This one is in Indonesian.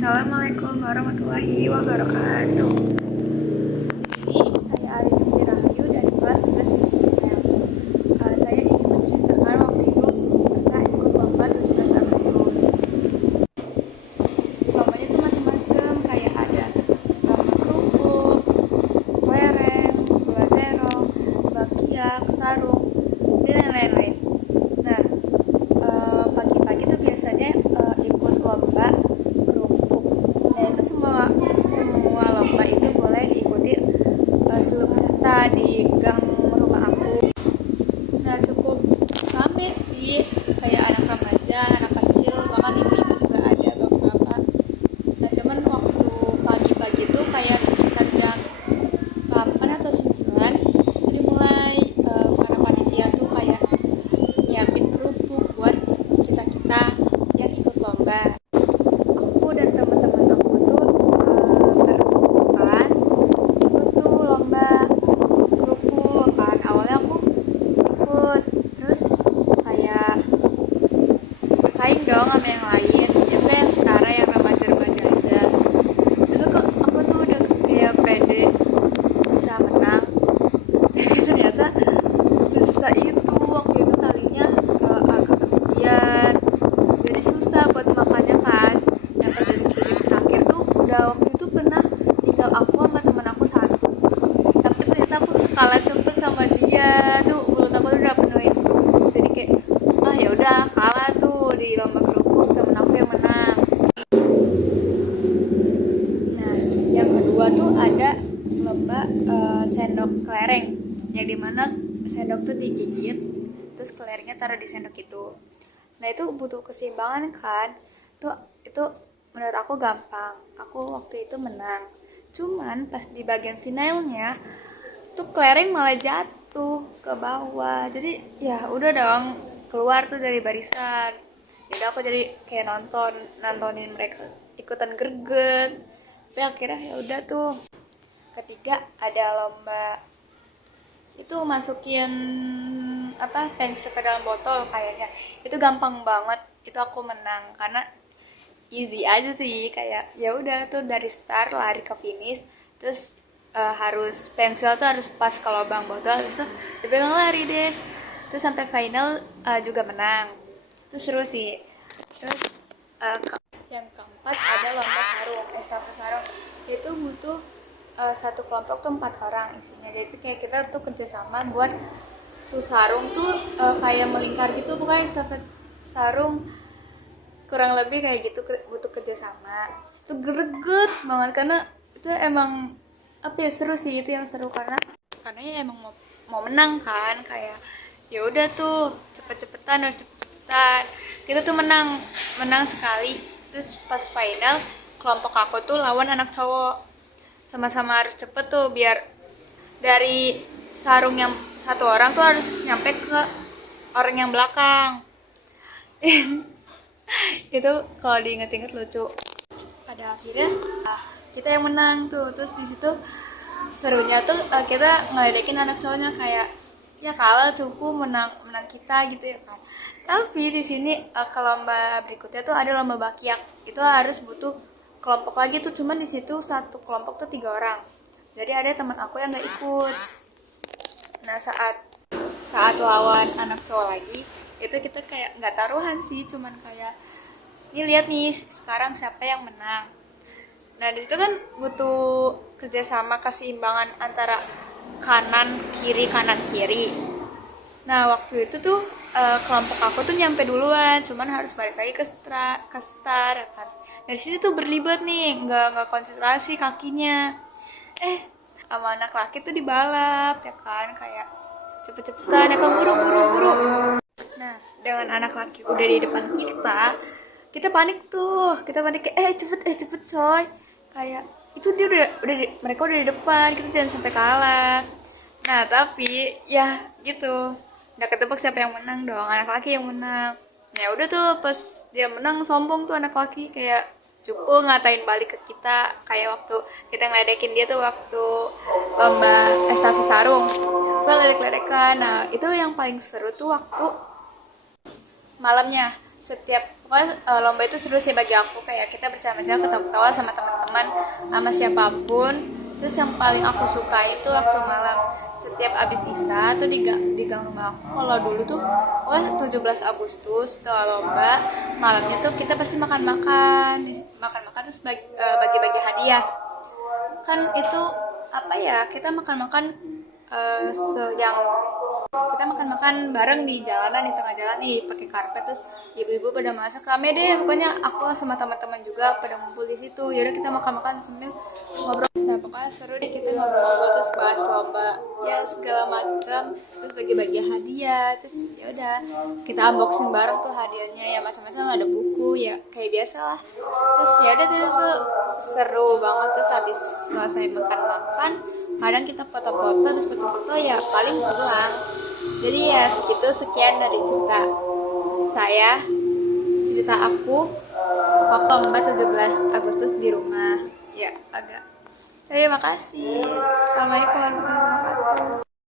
Assalamualaikum warahmatullahi wabarakatuh. Ini saya Arifin Rahayu dari kelas 11 SIM. Saya ingin menceritakan waktu itu pernah ikut lomba 17 Agustus. Lombanya itu macam-macam, kayak ada lomba kerupuk, kelereng, bola terong, bakiak, sarung, dan lain-lain. Nah, pagi-pagi tuh biasanya ikut lomba kerupuk. Nah, itu semua lomba itu boleh diikuti seluruh peserta di gang rumah aku. Nah, cukup rame sih, kayak anak remaja, anak kecil, bahkan ibu-ibu juga ada, bapak-bapak. Nah, cuman waktu pagi-pagi tuh kayak sekitar jam 8 atau 9 itu dimulai para panitia tuh kayak nyiapin kerupuk buat kita-kita yang ikut lomba. Aku dan teman-teman aku tuh berempat ikut tuh lomba kerupuk kan. Awalnya aku ikut, terus kayak bersaing dong sama yang lain, itu yang sekarang yang remaja-remaja aja. Terus aku tuh udah kayak pede bisa menang, tapi ternyata susah itu. Waktu itu talinya agak kemudian, jadi susah buat makannya kan. Nah, pas detik akhir tuh udah, waktu itu pernah tinggal aku sama teman aku satu, tapi ternyata aku kalah cepet sama dia. Tuh mulut aku tuh udah penuhin kerupuk, jadi kayak ya udah kalah tuh di lomba kerupuk, temen aku yang menang. Nah, yang kedua tuh ada lomba sendok kelereng, yang dimana sendok tuh digigit, terus kelerengnya taruh di sendok itu. Nah, itu butuh keseimbangan kan. Itu menurut aku gampang. Aku waktu itu menang. Cuman pas di bagian finalnya tuh kelereng malah jatuh ke bawah. Jadi ya udah dong, keluar tuh dari barisan. Jadi aku jadi kayak nontonin mereka ikutan greget. Tapi akhirnya ya udah tuh. Ketiga ada lomba itu masukin pensil ke dalam botol kayaknya. Itu gampang banget, itu aku menang karena easy aja sih, kayak ya udah tuh dari start lari ke finish, terus harus pensil tuh harus pas ke lubang botol, habis itu dipegang lari deh, terus sampai final juga menang. Terus seru sih. Terus yang keempat ada lomba sarung, estafet sarung. Itu butuh satu kelompok tuh 4 orang isinya. Jadi kayak kita tuh kerjasama buat tuh sarung tuh kayak melingkar gitu, bukan estafet sarung, kurang lebih kayak gitu, butuh kerjasama. Itu greget banget karena itu emang seru sih. Itu yang seru karena ya emang mau menang kan, kayak ya udah tuh cepet-cepetan, harus cepet-cepetan. Kita tuh menang sekali. Terus pas final kelompok aku tuh lawan anak cowok, sama-sama harus cepet tuh, biar dari sarung yang satu orang tuh harus nyampe ke orang yang belakang. Itu kalau diinget-inget lucu. Pada akhirnya kita yang menang tuh. Terus di situ serunya tuh kita ngeledekin anak cowoknya, kayak ya kalah cukup menang kita gitu ya kan. Tapi di sini ke lomba berikutnya tuh ada lomba bakiak. Itu harus butuh kelompok lagi tuh, cuman di situ satu kelompok tuh 3 orang. Jadi ada teman aku yang nggak ikut. Nah, saat lawan anak cowok lagi, itu kita kayak nggak taruhan sih, cuman kayak ini lihat nih sekarang siapa yang menang. Nah, di situ kan butuh kerjasama, keseimbangan antara kanan kiri. Nah, waktu itu tuh kelompok aku tuh nyampe duluan, cuman harus balik lagi ke start ya kan. Dari situ tuh berlibat nih, nggak konsentrasi kakinya. Sama anak laki tuh dibalap ya kan, kayak cepet-cepetan ya kan, buru. Nah, dengan anak laki udah di depan kita panik tuh. Kita panik kayak cepet coy. Kayak itu dia mereka udah di depan, kita jangan sampai kalah. Nah, tapi ya gitu, nggak ketebak siapa yang menang dong, anak laki yang menang. Ya udah tuh, pas dia menang sombong tuh anak laki, kayak cukup ngatain balik ke kita, kayak waktu kita ngeledekin dia tuh waktu lomba estafet sarung, kita ledek-ledekan. Nah, itu yang paling seru tuh waktu malamnya setiap pokoknya lomba itu seru sih bagi aku, kayak kita bercanda-bercanda ketawa-ketawa sama teman-teman sama siapapun. Terus yang paling aku suka itu waktu malam setiap abis isa tuh di gang rumah aku, kalau dulu tuh 17 Agustus setelah lomba malamnya tuh kita pasti makan-makan terus bagi-bagi hadiah. Kan itu apa ya, kita makan-makan yang kita makan-makan bareng di jalanan, di tengah jalan nih pakai karpet, terus ibu-ibu pada masak rame deh, pokoknya aku sama teman-teman juga pada ngumpul di situ. Yaudah kita makan-makan sambil ngobrol. Nah pokoknya seru deh, kita ngobrol-ngobrol terus bahas lomba ya segala macam, terus bagi-bagi hadiah, terus ya udah kita unboxing bareng tuh hadiahnya ya, macam-macam, ada buku ya kayak biasa lah. Terus ya udah tuh seru banget. Terus habis selesai makan-makan kadang kita foto-foto, habis foto-foto ya paling pulang. Jadi ya sekian dari cerita saya, cerita aku waktu lomba 17 Agustus di rumah ya agak. Terima kasih. Assalamualaikum warahmatullahi wabarakatuh.